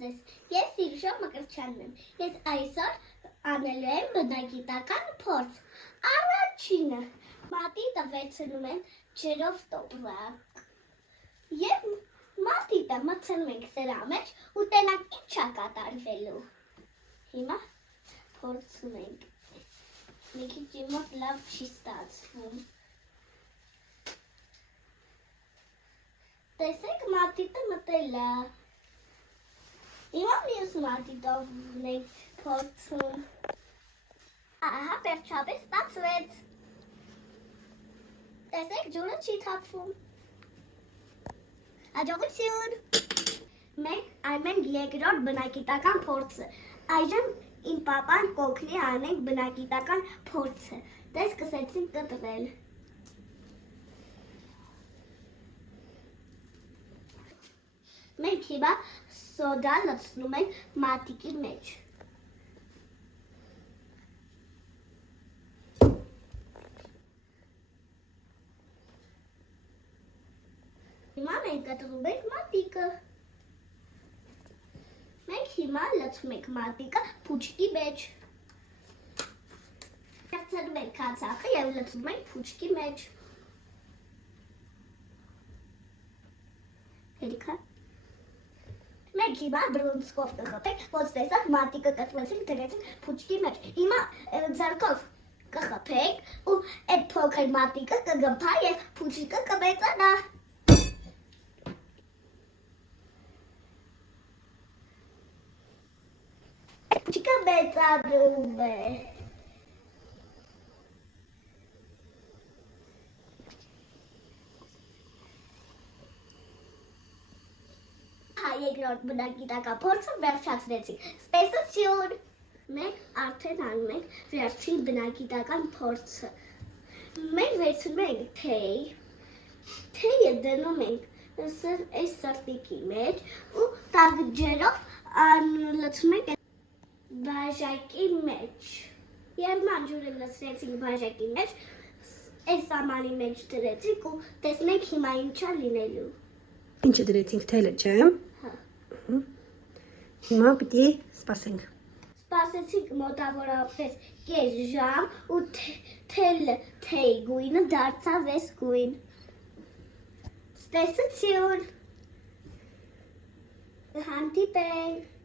ձեզ, ես Սիրժո Մկրտչյանն եմ, ես այսօր անելու եմ բնագիտական փորձ, առաջինը, մատիտը վերցնում են ջրով տոպրակ և մատիտը մտցնում ենք սրա մեջ ու տենակ ինչ է կատարվելու, հիմա փորձում ենք, մի քիչ իմոտ լավ չի ստացվում, տեսեք մատիտը մտել է, հիմա մյուս մատիտով ենք փորձում, ահա վերջապես ստացվեց, տեսեք ջուրը չի թափվում, հաջողություն, մենք անենք երկրորդ բնագիտական փորձը, այժմ իմ պապան կօգնի անենք բնագիտական փորձը, դե սկսեցինք կտրել, մենք հիմա սոդա լցնում ենք մատիկի մեջ, հիմա մենք կտրում ենք մատիկը, մենք հիմա լցում ենք մատիկը փուչկի մեջ, վերցնում ենք քացախը և լցնում ենք փուչկի մեջ, հերիքա, մենք հիմա բրոնզկով կխփենք, ոնց տեսակ մատիկը կտրվեցինք դրեցինք փուչկի մեջ, հիմա ձեռքով կխփենք ու այդ փոքր մատիկը կգմփա և փուչիկը կմեծանա, փուչիկը մեծանում է, երկրորդ բնագիտական փորձը վերջացրեցինք, ստեսություն, մենք արդեն անում ենք վերջին բնագիտական փորձը, մենք վերցնում ենք թեյը դնում ենք այս սրտիկի մեջ ու տաք ջրով լցնում ենք բաժակի մեջ, երբ ջուրը լցրեցինք բաժակի մեջ, այս սամանի մեջ դրեցինք ու տեսնենք հիմա ինչ է լինելու, Ինչը դրեցինք թելը, չէ՞։ Հիմա պիտի սպասենք։ Սպասեցինք մոտավորապես կես ժամ ու թեյի գույնը դարձավ այս գույն։ Ստեսություն։ Հանդիպենք։